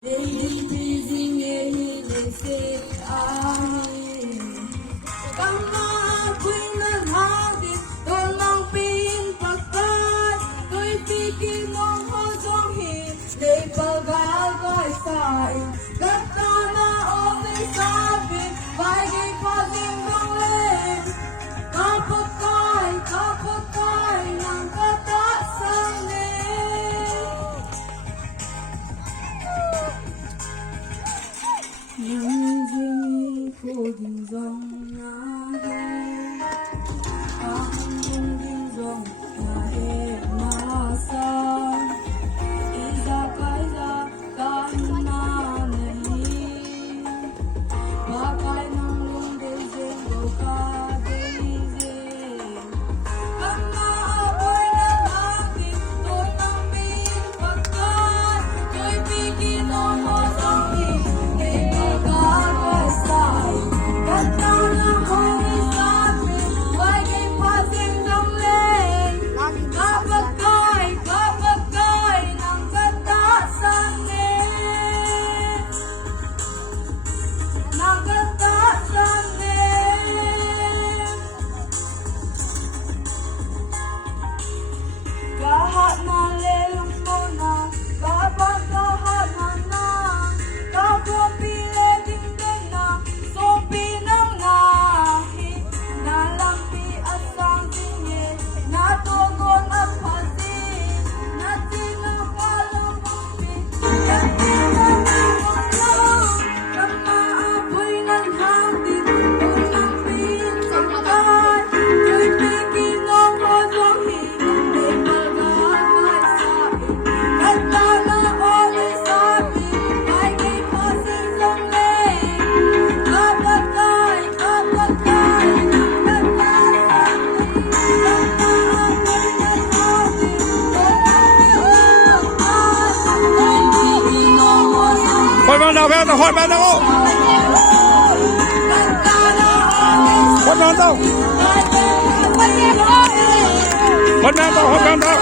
Daily breathing inilisip amin. Pang-apoy ng hangin, tulang pinpagkat. To'y pikil mong hosonghin, day pag-agay sa'yo. Gata na okay sabi, bagay pa din bangin. Kapatay ng katasan din. Yang jing ko din zong na hai, ang din zong na masa, isa kaisa kahit na nahin, bakay ng lungkot zeng ka daisy. Pang-apoy ng hangin, tunang pinpagkat, to'y pikil ng hosonghin. Lahat na lelong mo na, kapag lahat na, kapag pileting din na, so pinang nahi, nalampi at sang tingin, natugon at pasin, na tinakalamapin, at tinanimang lang, na maapoy ng hangin, unang pinagkat, to'y pikil ng hosonghin. Khuất ban đầu theo, khuất ban đầu. Khuất ban đầu. Khuất ban đầu, khuất ban đầu.